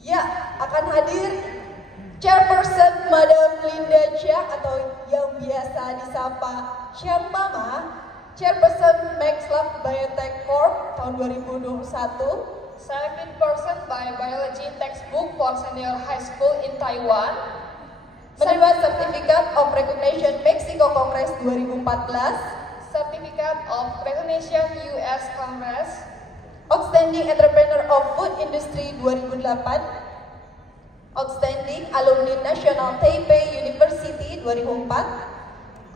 Ya, akan hadir Chairperson Madam Linda Chiang atau yang biasa disapa Chiang Mama, Chairperson Maxlab Biotech Corp tahun 2021. Selected person by Biology Textbook for Senior High School in Taiwan. Menerima Certificate of Recognition Mexico Congress 2014. Certificate of Recognition US Congress. Outstanding Entrepreneur of Food Industry 2008. Outstanding Alumni National Taipei University 2004.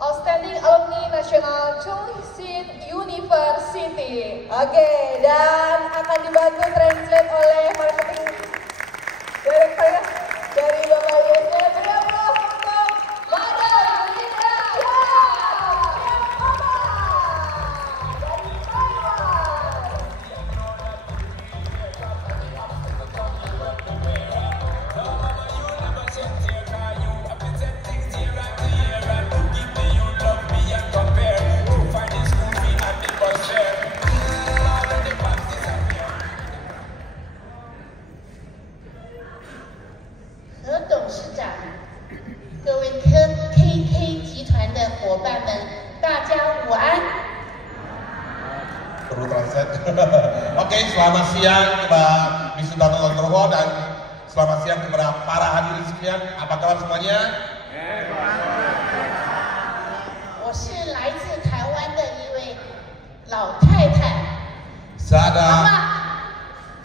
Outstanding Alumni National Chongqing University. Oke, dan akan dibantu translate oleh marketing director dari Bapak Yusuf. Berapa untuk Madam Linda Chiang dari Taiwan. Perlu translate. Oke, selamat siang kepada Wisuda Nurul dan selamat siang kepada para hadirin sekalian. Apa kabar semuanya?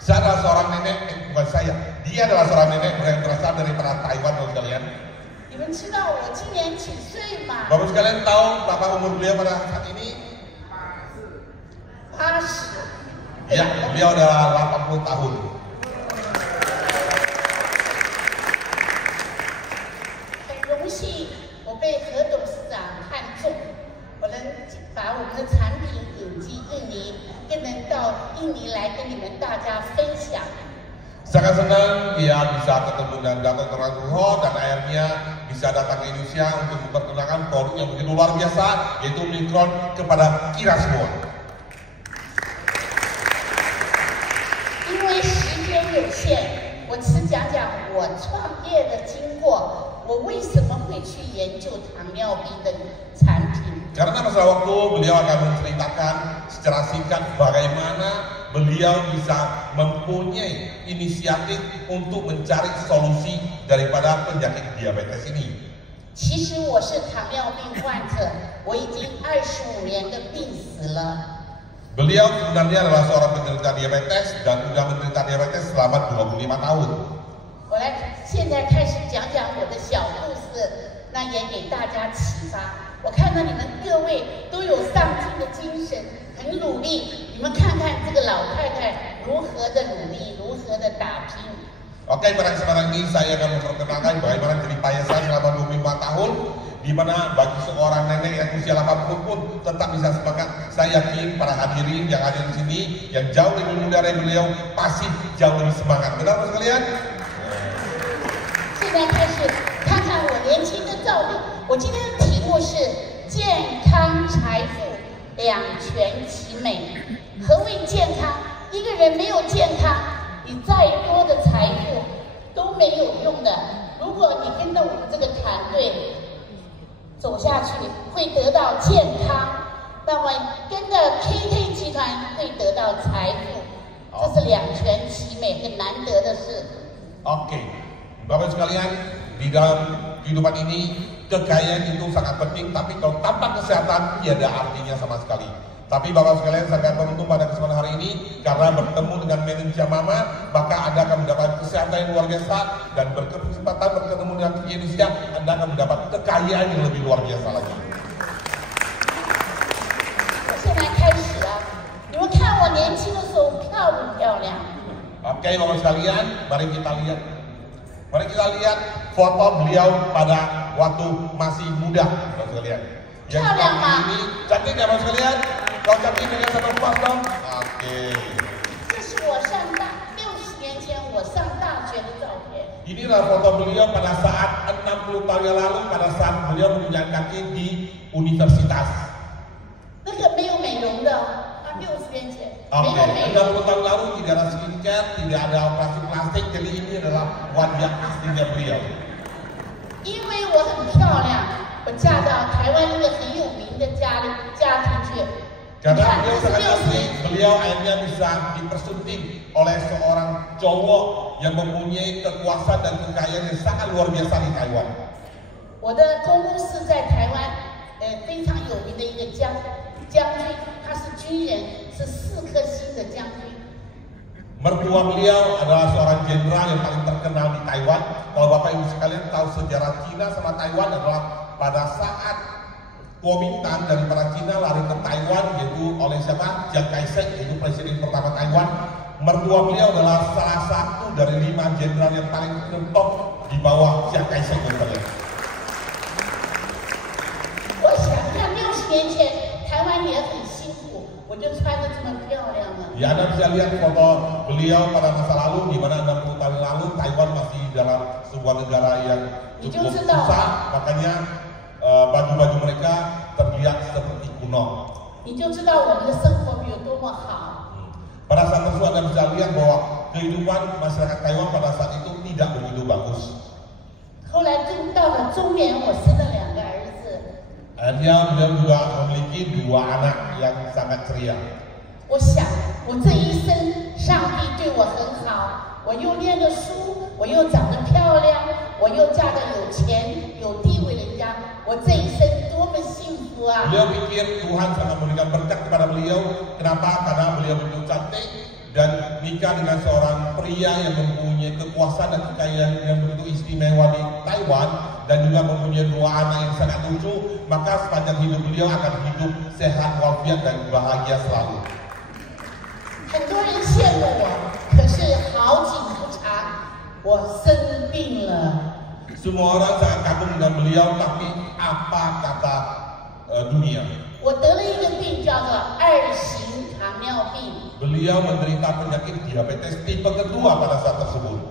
Saya adalah seorang nenek, bukan saya. Dia adalah seorang nenek yang berasal dari tanah Taiwan, Bapak sekalian. Bapak sekalian tahu berapa umur beliau pada saat ini? Ya, beliau adalah 80 tahun. Sangat senang dia bisa ketemu dengan Dato' Nurul dan akhirnya bisa datang ke Indonesia untuk memperkenalkan produk yang begitu luar biasa, yaitu Omicron kepada kita semua. Karena masalah waktu, beliau akan menceritakan secara singkat bagaimana beliau bisa mempunyai inisiatif untuk mencari solusi daripada penyakit diabetes ini. Beliau sebenarnya adalah seorang penderita diabetes dan sudah menderita diabetes selama 25 tahun. Oke, pada kesempatan ini saya akan memperkenalkan bagaimana jerih payah saya selama 25 tahun, di mana bagi seorang nenek yang usia 80 pun tetap bisa semangat. Saya yakin para hadirin yang ada di sini yang jauh lebih muda dari beliau pasti jauh lebih semangat. Benar Bapak sekalian? Oke, Bapak sekalian, di dalam kehidupan ini kekayaan itu sangat penting, tapi kalau tanpa kesehatan tiada artinya sama sekali. Tapi Bapak sekalian, saya akan beruntung pada kesempatan hari ini karena bertemu dengan manajer Mama, maka Anda akan mendapat kesehatan yang luar biasa dan berkesempatan bertemu dengan Indonesia, Anda akan mendapat kekayaan yang lebih luar biasa lagi. Oke, Bapak sekalian, mari kita lihat. Mari kita lihat foto beliau pada waktu masih muda, Bapak sekalian. Yang seperti ini, cantik ya Bapak sekalian? Kalau cantik dengan satu puas dong. Oke. Inilah foto beliau pada saat 60 tahun yang lalu, pada saat beliau menginjak kaki di universitas. 那个没有美容的，60年前。Oke, 60 tahun lalu tidak ada skincare, tidak ada operasi plastik, jadi ini adalah wajah aslinya beliau. 因为我很漂亮，我嫁到台湾一个很有名的家庭去。 Karena beliau sangat asli, beliau akhirnya bisa dipersunting oleh seorang cowok yang mempunyai kekuasaan dan kekayaan yang sangat luar biasa di Taiwan. 我的公公是在台湾，非常有名的一个将军，他是军人，是4颗星的将军。 Mertua beliau adalah seorang jenderal yang paling terkenal di Taiwan. Kalau Bapak Ibu sekalian tahu sejarah Cina sama Taiwan adalah pada saat Kuomintang daripada Cina lari ke Taiwan, yaitu oleh siapa? Chiang Kai-shek, yaitu presiden pertama Taiwan. Mertua beliau adalah salah satu dari 5 jenderal yang paling top di bawah Chiang Kai-shek. 我想看60年前台湾也很辛苦，我就穿得这么漂亮吗？ Ya, Anda bisa lihat foto beliau pada masa lalu, di mana 60 tahun lalu Taiwan masih dalam sebuah negara yang cukup susah, makanya baju-baju mereka terlihat seperti kuno. 你就知道我们的生活有多么好。 Pada saat tersebut Anda bisa lihat bahwa kehidupan masyarakat Taiwan pada saat itu tidak begitu bagus. 后来到了中年，我生了2个儿子。 Akhirnya beliau juga memiliki 2 anak yang sangat ceria. 我想，我这一生上帝对我很好，我又念了书，我又长得漂亮，我又嫁得有钱有地位人家，我这一生多么幸福啊！ Beliau pikir Tuhan sangat memberikan berkat kepada beliau. Kenapa? Karena beliau begitu cantik dan nikah dengan seorang pria yang mempunyai kekuasaan dan kekayaan yang begitu istimewa di Taiwan dan juga mempunyai 2 anak yang sangat lucu. Maka sepanjang hidup beliau akan hidup sehat walafiat dan bahagia selalu. 很多人羡慕我，可是好景不长，我生病了。 Semua orang sangat kagum dengan beliau, tapi apa kata dunia? 我得了一个病，叫做2型糖尿病。 Beliau menderita penyakit diabetes tipe kedua pada saat tersebut.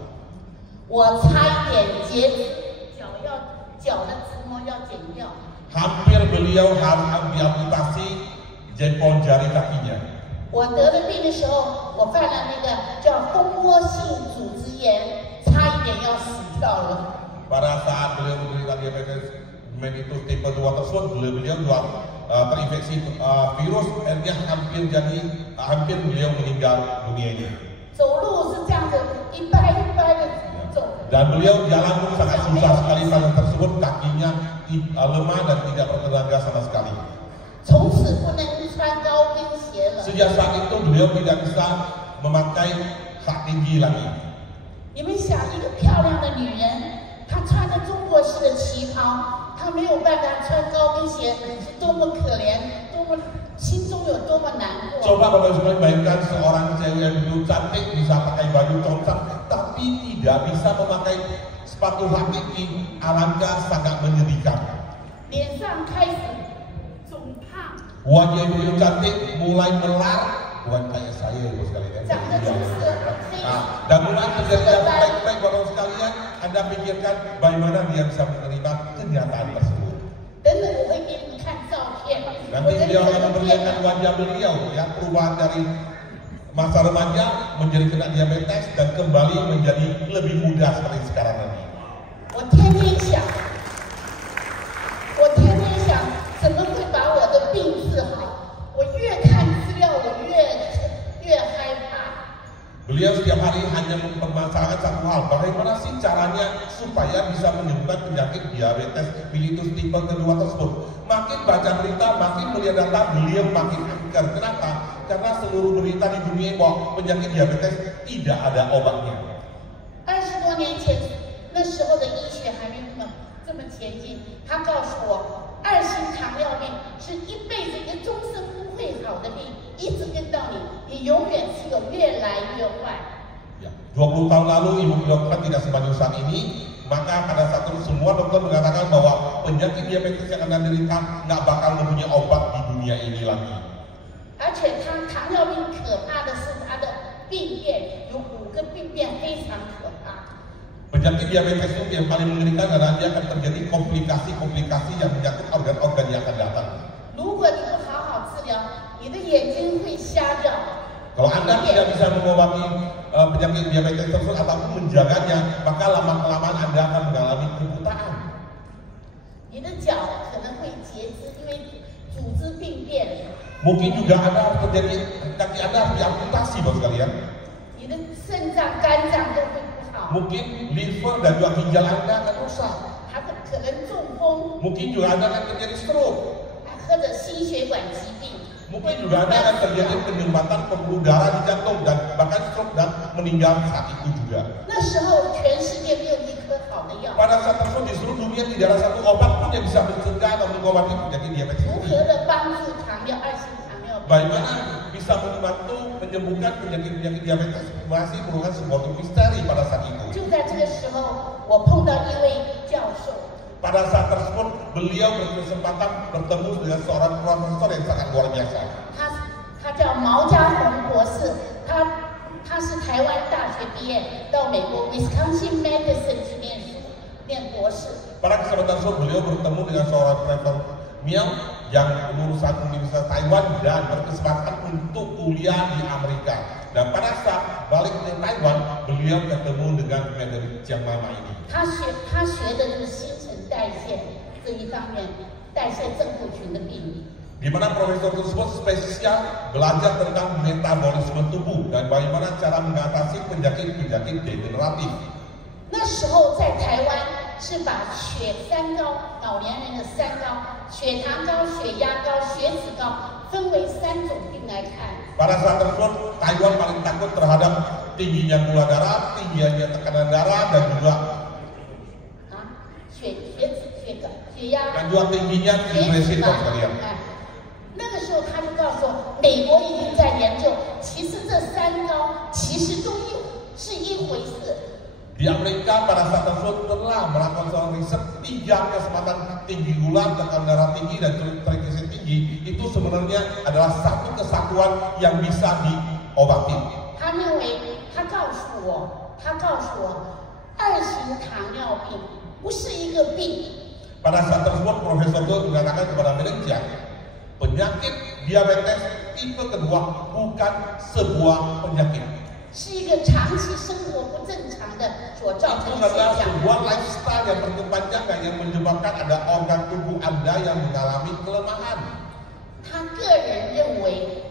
我差一点截肢，脚的直毛要剪掉。 Hampir beliau harus diamputasi jempol jari kakinya. 我得了病的时候，我犯了那个叫蜂窝性组织炎，差一点要死掉了。 Pada saat beliau menderita diabetes mellitus tipe 2 tersebut, beliau juga terinfeksi virus, akhirnya hampir beliau meninggal dunia ini. 走路是这样子，一掰一掰的走。 Dan beliau jalan pun sangat susah sekali pada tersebut, kakinya lemah dan tidak bertenaga sama sekali. 从此不能穿高跟鞋了。 Sejak saat itu beliau tidak bisa memakai hak tinggi lagi. 你们想，一个漂亮的女人，她穿着中国式的旗袍，她没有办法穿高跟鞋，是多么可怜，多么心中有多么难过。 Coba Bapak Ibu bayangkan seorang cewek yang begitu cantik bisa pakai baju concang, tapi tidak bisa memakai sepatu hak tinggi, alangkah sangat menyedihkan. 脸上开始肿胖， Wajah yang begitu cantik mulai melar, bukan kayak saya Ibu sekalian. Dan mulai terjadi yang baik-baik Bapak sekalian, Anda pikirkan bagaimana dia bisa menerima kenyataan tersebut. 等等，我会给你们看照片。 Nanti beliau akan memperlihatkan wajah beliau ya, perubahan dari masa remaja menjadi kena diabetes dan kembali menjadi lebih muda seperti sekarang ini. 我天天想，怎么会把我的病治好？我越看资料，我越害怕。 Beliau setiap hari hanya mempermasalahkan satu hal, bagaimana sih caranya supaya bisa menyembuhkan penyakit diabetes mellitus tipe kedua tersebut. Makin baca berita, makin melihat data, beliau makin angker. Kenapa? Karena seluruh berita di dunia bahwa penyakit diabetes tidak ada obatnya. 20多年前，那时候的医学还没这么前进。他告诉我，2型糖尿病是一辈子一个终身不会好的病，一直跟到你，你永远只有越来越坏。 Ya, 20 tahun lalu ibu dokter tidak semaju saat ini, maka pada saat itu semua dokter mengatakan bahwa penyakit diabetes yang Anda derita nggak bakal mempunyai obat di dunia ini lagi. 而且糖尿病可怕的是它的病变，有5个病变非常可怕。 Penyakit diabetes itu yang paling mengerikan karena dia akan terjadi komplikasi-komplikasi yang menyangkut organ-organ yang akan datang. 如果你不好好治疗，你的眼睛会瞎掉。Anda tidak bisa mengobati penyakit diabetes tersebut ataupun menjaganya, maka lama-kelamaan Anda akan mengalami kebutaan. 你的脚可能会截肢，因为组织病变。 Mungkin juga Anda terjadi kaki Anda harus diamputasi, Bapak sekalian. 你的肾脏、肝脏都会不好， Mungkin liver dan juga ginjal Anda akan rusak. 还会可能中风， Mungkin juga Anda akan terjadi stroke. 或者心血管疾病。 Mungkin juga Anda akan terjadi penyumbatan pembuluh darah di jantung dan bahkan stroke dan meninggal saat itu juga. 那时候全世界没有一颗好的药， Pada saat tersebut di seluruh dunia tidak ada satu obat pun yang bisa mencegah atau mengobati penyakit diabetes. 如何的帮助糖尿、二型糖尿病？ Bagaimana bisa membantu menyembuhkan penyakit-penyakit diabetes masih merupakan sebuah misteri pada saat itu. 就在这个时候，我碰到一位教授， Pada saat tersebut beliau berkesempatan bertemu dengan seorang profesor yang sangat luar biasa. 他叫毛家宏博士，他是台湾大学毕业，到美国 Wisconsin Medicine 去念书，念博士。 Pada kesempatan tersebut beliau bertemu dengan seorang Profesor Miao yang lulusan Universitas Taiwan dan berkesempatan untuk kuliah di Amerika. Dan pada saat balik ke Taiwan, beliau ketemu dengan Frederick Chiang Mama ini. 他学的就是新陈代谢这一方面，代谢症候群的病理。 Di mana profesor tersebut spesial belajar tentang metabolisme tubuh dan bagaimana cara mengatasi penyakit-penyakit degeneratif. 那时候在台湾是把三高，老年人的三高，血糖高、血压高、血脂高，分为3种病来看。 Pada saat tersebut, Taiwan paling takut terhadap tingginya gula darah, tingginya tekanan darah dan juga 血压。 dan juga tingginya triglyceride sekalian. 那个时候他就告诉我，美国已经在研究，其实这3高其实都是一回事。 Di Amerika pada saat tersebut telah melakukan seorang riset 3 kesempatan tinggi gula, tekanan darah tinggi dan triglyceride tinggi itu sebenarnya adalah satu kesatuan yang bisa diobati. 他认为，他告诉我，2型糖尿病不是一个病。 Pada saat tersebut Profesor itu mengatakan kepada Melenja, penyakit diabetes tipe kedua bukan sebuah penyakit. 是一个长期生活不正常的所造成 Itu 的现 adalah 象。 sebuah lifestyle yang berkepanjangan yang menyebabkan ada organ tubuh Anda yang mengalami kelemahan. 他个人认为，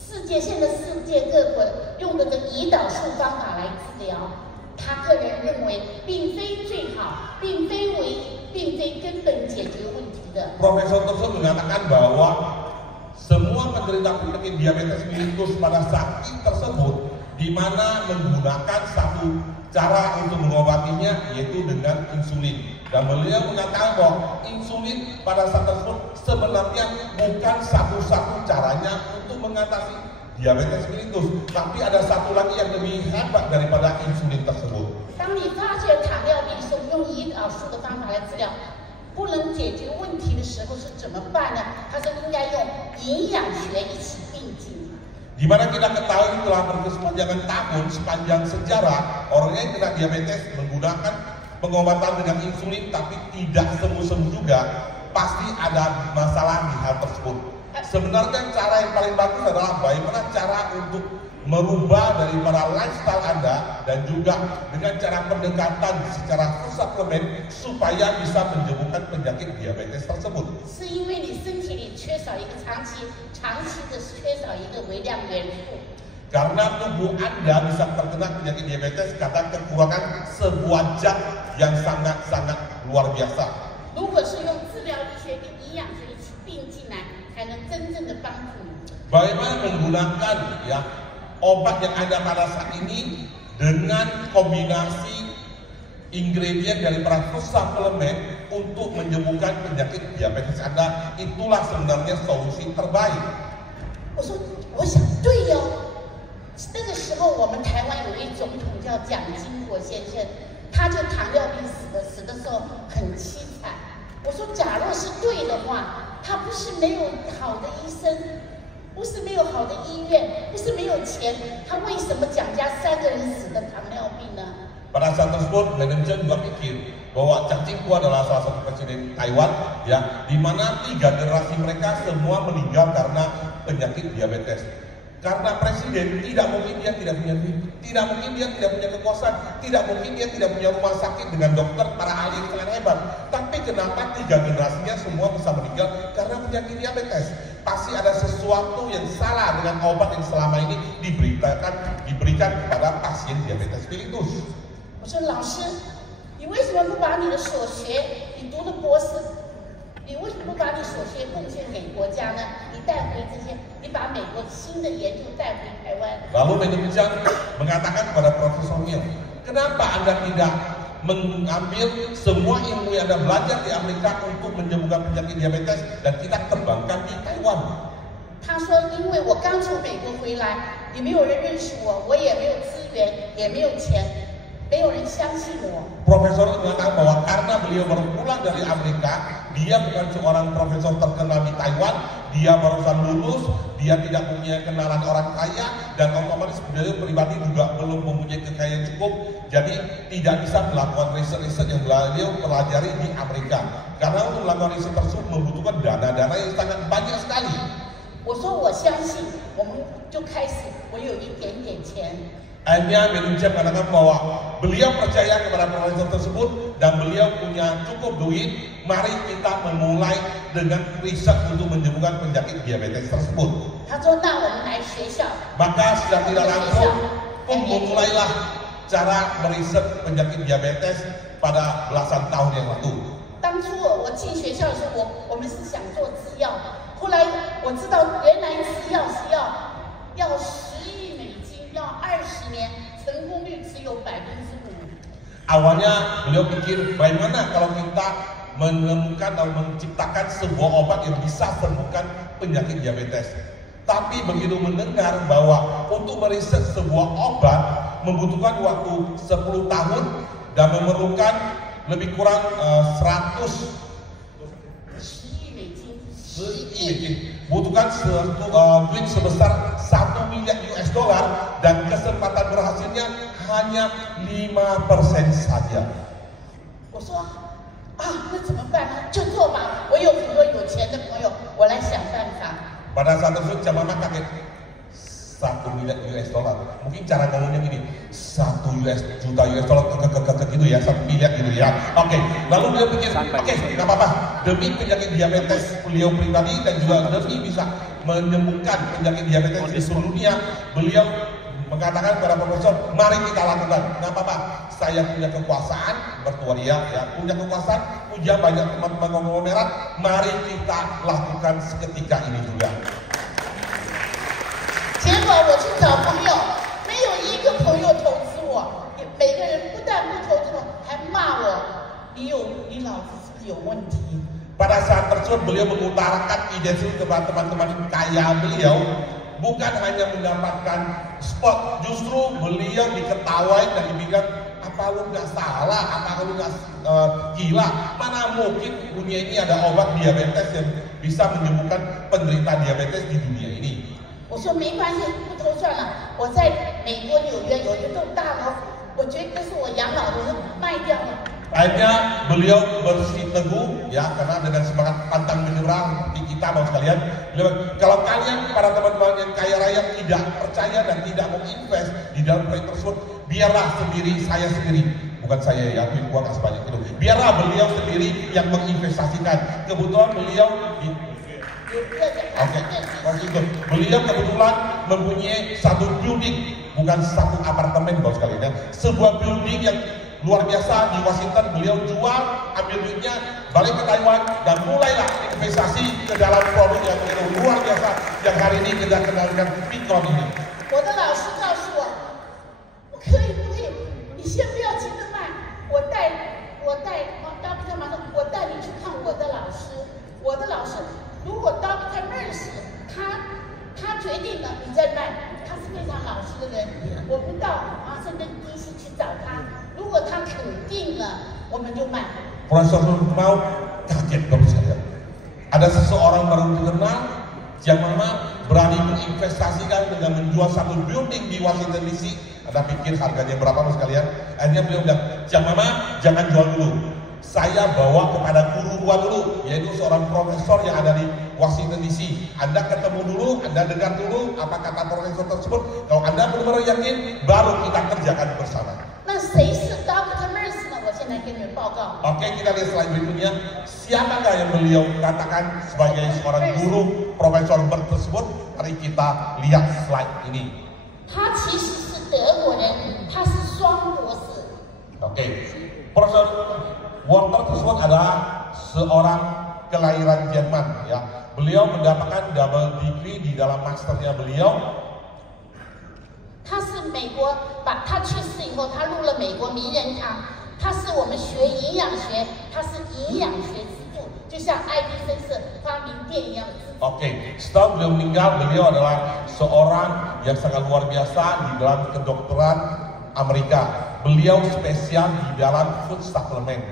现在世界各国用的这胰岛素方法来治疗，他个人认为并非最好，并非根本解决问题的。 Profesor tersebut mengatakan bahwa semua penderita penyakit diabetes mellitus pada saat tersebut di mana menggunakan satu cara untuk mengobatinya yaitu dengan insulin. Dan beliau mengatakan bahwa insulin pada saat tersebut sebenarnya bukan satu-satu caranya untuk mengatasi diabetes mellitus, tapi ada satu lagi yang lebih hebat daripada insulin tersebut. 当你发觉糖尿病是用胰岛素的方法来治疗，不能解决问题的时候是怎么办呢？他说应该用营养学一起并进。 Di mana kita ketahui telah berkepanjangan tahun sepanjang sejarah orang yang kena diabetes menggunakan pengobatan dengan insulin tapi tidak sembuh-sembuh juga, pasti ada masalah di hal tersebut. Sebenarnya cara yang paling bagus adalah bagaimana cara untuk merubah daripada lifestyle Anda dan juga dengan cara pendekatan secara suplemen supaya bisa menyembuhkan penyakit diabetes tersebut. 是因为你身体里缺少一个长期的缺少一个微量元素。 Karena tubuh Anda bisa terkena penyakit diabetes karena kekurangan sebuah zat yang sangat-sangat luar biasa. 如果是用治疗医学跟营养学一起并进来，才能真正的帮助你。 Bagaimana menggunakan ya obat yang ada pada saat ini dengan kombinasi ingredient dari para suplemen untuk menyembuhkan penyakit diabetes Anda, itulah sebenarnya solusi terbaik. 我想对哦。那个时候我们台湾有一总统叫蒋经国先生，他就糖尿病死的时候很凄惨。我说假若是对的话，他不是没有好的医生，不是没有好的医院，不是没有钱，他为什么蒋家3个人死的糖尿病呢？ Pada saat tersebut, manajer juga pikir bahwa Chiang Ching-kuo adalah salah satu presiden Taiwan, ya, di mana 3 generasi mereka semua meninggal karena penyakit diabetes. Karena presiden tidak mungkin dia tidak punya duit, tidak mungkin dia tidak punya kekuasaan, tidak mungkin dia tidak punya rumah sakit dengan dokter para ahli yang sangat hebat. Tapi kenapa 3 generasinya semua bisa meninggal karena penyakit diabetes? Pasti ada sesuatu yang salah dengan obat yang selama ini diberikan kepada pasien diabetes mellitus. 我说老师，你为什么不把你的所学，你读的博士，你为什么不把你所学贡献给国家呢？你带回这些，你把美国新的研究带回台湾。 Lalu manajer mengatakan kepada profesornya, kenapa Anda tidak mengambil semua ilmu yang Anda belajar di Amerika untuk menyembuhkan penyakit diabetes dan kita kembangkan di Taiwan? 他说，因为我刚从美国回来，也没有人认识我，我也没有资源，也没有钱，没有人相信我。 Profesor mengatakan bahwa karena beliau baru pulang dari Amerika, dia bukan seorang profesor terkenal di Taiwan, dia barusan lulus, dia tidak punya kenalan orang kaya, dan otomatis beliau pribadi juga belum mempunyai kekayaan cukup, jadi tidak bisa melakukan riset-riset yang beliau pelajari di Amerika. Karena untuk melakukan riset tersebut membutuhkan dana-dana yang sangat banyak sekali. 我说我相信，我们就开始，我有一点点钱。 Akhirnya manajer mengatakan bahwa beliau percaya kepada profesor tersebut dan beliau punya cukup duit. Mari kita memulai dengan riset untuk menyembuhkan penyakit diabetes tersebut. 他说：“那我们来学校。” Maka secara tidak langsung pun memulailah cara meriset penyakit diabetes pada belasan tahun yang lalu. 当初我进学校的时候，我们是想做制药，后来我知道原来制药是要10亿美金，要20年，成功率只有5%。 Awalnya beliau pikir bagaimana kalau kita menemukan atau menciptakan sebuah obat yang bisa sembuhkan penyakit diabetes. Tapi begitu mendengar bahwa untuk meriset sebuah obat membutuhkan waktu 10 tahun dan memerlukan lebih kurang 10 亿美金, butuhkan duit sebesar 1 miliar US dollar dan kesempatan berhasilnya hanya 5% saja. 我说啊，那怎么办呢？就做吧，我有很多有钱的朋友，我来想办法。 Pada saat tersebut Jamama kaget, 1 miliar US dollar. Mungkin cara ngomongnya gini, 1 juta US dollar gitu ya, 1 miliar gitu ya. Oke, lalu beliau pikir, oke, nggak apa-apa. Demi penyakit diabetes beliau pribadi dan juga demi bisa menyembuhkan penyakit diabetes di seluruh dunia, beliau mengatakan kepada profesor, mari kita lakukan. Nggak apa-apa, saya punya kekuasaan, bertua dia ya, punya kekuasaan, punya banyak teman-teman konglomerat, mari kita lakukan seketika ini juga. 结果我去找朋友，没有一个朋友投资我，每个人不但不投资我，还骂我，你脑子是不是有问题？ Pada saat tersebut beliau mengutarakan ide itu kepada teman-teman kaya beliau, bukan hanya mendapatkan spot, justru beliau diketawai dan dibilang, apa lu nggak salah, apa lu nggak gila, mana mungkin dunia ini ada obat diabetes yang bisa menyembuhkan penderita diabetes di dunia ini. 我说没关系，不投算了。我在美国纽约有一栋大老虎，我觉得这是我养老的，我卖掉了。 Akhirnya beliau bersiteguh ya, karena dengan semangat pantang menyerah di kita mau sekalian. Beliau, kalau kalian para teman-teman yang kaya raya tidak percaya dan tidak mau invest di dalam proyek tersebut, biarlah sendiri, saya sendiri. Bukan saya ya, duit gua nggak sebanyak itu. Biarlah beliau sendiri yang menginvestasikan. Kebetulan beliau di Oke, itu. Beliau kebetulan mempunyai satu building, bukan satu apartemen bos sekalian ya. Sebuah building yang luar biasa di Washington. Beliau jual, ambil duitnya, balik ke Taiwan dan mulailah investasi ke dalam produk yang begitu luar biasa yang hari ini kita kenalkan Picon ini. 我的老师告诉我，不可以，你先不要急着卖，我带马上我带你去看我的老师，如果Dr. Merce 他决定了，你再卖，他是非常老实的人，我们到华盛顿 DC 去找他，如果他肯定了，我们就卖。 Profesor mau kaget bos sekalian. Ada seseorang baru dikenal, Jamama berani menginvestasikan dengan menjual satu building di Washington DC. Anda pikir harganya berapa bos sekalian? Akhirnya beliau bilang, Jamama jangan jual dulu. saya bawa kepada guru gua dulu, yaitu seorang profesor yang ada di Washington DC. Anda ketemu dulu, Anda dengar dulu apa kata profesor tersebut. Kalau Anda benar-benar yakin, baru kita kerjakan bersama. 那谁是 Dr. Merce 呢？我现在跟你们报告。 Oke, kita lihat slide berikutnya. Siapakah yang beliau katakan sebagai seorang guru profesor tersebut? Mari kita lihat slide ini. 他其实是德国人，他是双博士。 Oke, Profesor Walter tersebut adalah seorang kelahiran Jerman, ya. Beliau mendapatkan double degree di dalam masternya beliau. 他是美国，他去世以后，他入了美国名人堂。他是我们学营养学，他是营养学之父，就像爱迪生是发明电一样的之父。 Oke, setelah beliau meninggal, beliau adalah seorang yang sangat luar biasa di dalam kedokteran Amerika. Beliau spesial di dalam food supplement.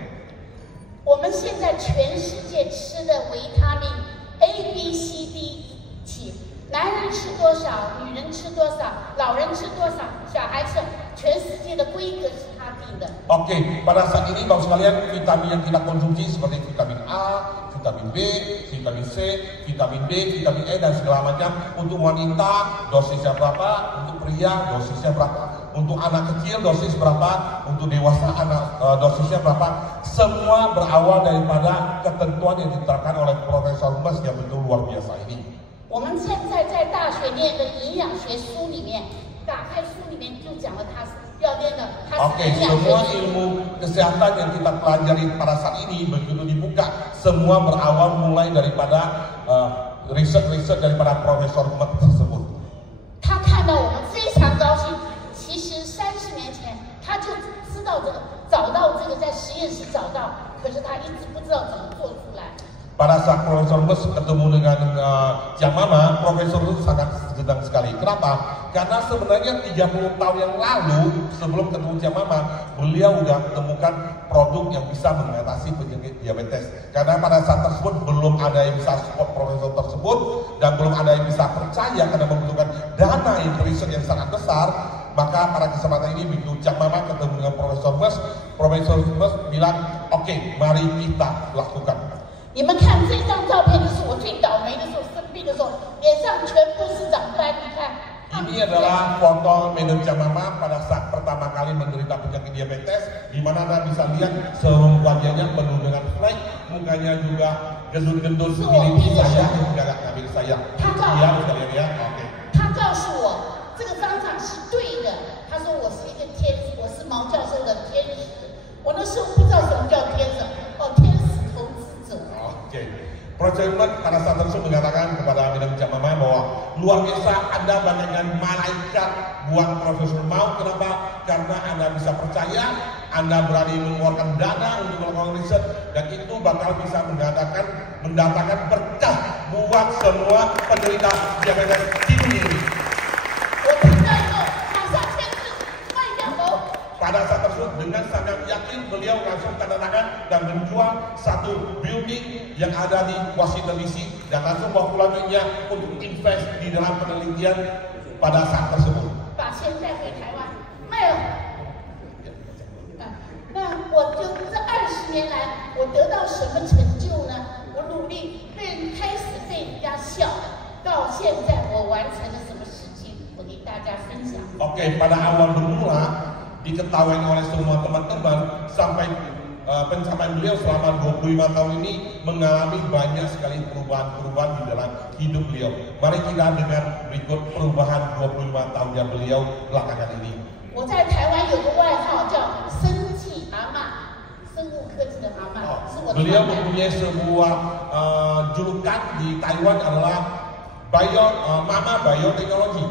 我们现在全世界吃的维他命 A、B、C、D 起，男人吃多少，女人吃多少，老人吃多少，小孩吃，全世界的规格是他定的。 Oke, pada saat ini Bapak sekalian, vitamin yang kita konsumsi seperti vitamin A, vitamin B, vitamin C, vitamin D, vitamin E dan segala macam. Untuk wanita dosisnya berapa, untuk pria dosisnya berapa, untuk anak kecil dosis berapa, untuk dewasa anak dosisnya berapa. Semua berawal daripada ketentuan yang ditetapkan oleh Profesor Merce yang betul luar biasa ini. 我们现在在大学念的营养学书里面，打开书里面就讲了他是要念的，他是 Oke, 营养 semua 学。 ilmu kesehatan yang kita pelajari pada saat ini begitu dibuka, semua berawal mulai daripada riset-riset daripada Profesor Merce tersebut. 他看到我们非常高兴。其实30年前他就知道这个，找到这个在实验室找到，可是他一直不知道怎么做出来。 Pada saat Profesor Merce ketemu dengan Jang Mama, Profesor itu sangat senang sekali. Kenapa? Karena sebenarnya 30 tahun yang lalu sebelum ketemu Jang Mama, beliau sudah menemukan produk yang bisa mengatasi penyakit diabetes. Karena pada saat tersebut belum ada yang bisa support Profesor tersebut dan belum ada yang bisa percaya karena membutuhkan dana riset yang sangat besar. Maka pada kesempatan ini begitu Jang Mama ketemu dengan Profesor Merce bilang, oke, mari kita lakukan. 你们看这张照片，就是我最倒霉的时候，生病的时候，脸上全部是长斑。你看， Ini adalah foto Madam Jang Mama pada saat pertama kali menderita penyakit diabetes, di mana Anda bisa lihat seluruh wajahnya penuh dengan flek, mukanya juga gendut-gendut mirip saya, agak mirip saya. Iya, sekalian ya. Oke. 他告诉我这个方法是对的。他说我是一个天使，我是毛教授的天使。我那时候不知道什么叫天使，哦，天使投资者。 Oke. Profesor Merce pada saat tersebut mengatakan kepada Madam Jang Mama bahwa luar biasa Anda bagaikan malaikat buat Profesor mau. Kenapa? Karena Anda bisa percaya, Anda berani mengeluarkan dana untuk melakukan riset dan itu bakal bisa mendatangkan berkah buat semua penderita diabetes di dunia ini. 我听到以后，马上签字卖掉楼。 Pada saat tersebut dengan sangat yakin beliau langsung tanda tangan dan menjual satu building yang ada di Washington DC dan langsung bawa pulang duitnya untuk invest di dalam penelitian pada saat tersebut. 把钱带回台湾卖了。那我就这20年来，我得到什么成就呢？我努力开始被人家笑，到现在我完成了什么事情？我给大家分享。 Oke, pada awal bermula diketahui oleh semua teman-teman sampai pencapaian beliau selama 25 tahun ini mengalami banyak sekali perubahan-perubahan di dalam hidup beliau. Mari kita dengar berikut perubahan 25 tahun yang beliau belakangan ini. 我在台湾有个外号叫生技阿嬷，生物科技的阿嬷，是我的 Beliau 老板。 mempunyai sebuah julukan di Taiwan adalah Mama Bioteknologi.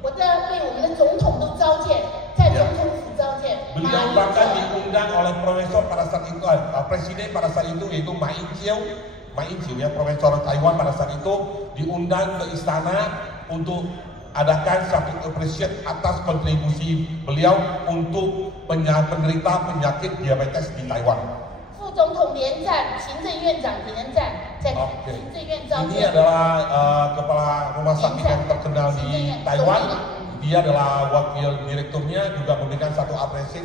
我的被我们的总统都召见，在总统府召见。 Beliau bahkan diundang oleh profesor pada saat itu, presiden pada saat itu yaitu Ma Ying-jeou ya, profesor Taiwan pada saat itu diundang ke istana untuk adakan satu appreciate atas kontribusi beliau untuk penderita penyakit diabetes di Taiwan. 副总统连战、行政院长连战在 Oke. 行政院召 Ini 见。 adalah kepala rumah sakit yang terkenal di Taiwan. Dia adalah wakil direkturnya juga memberikan satu apresiasi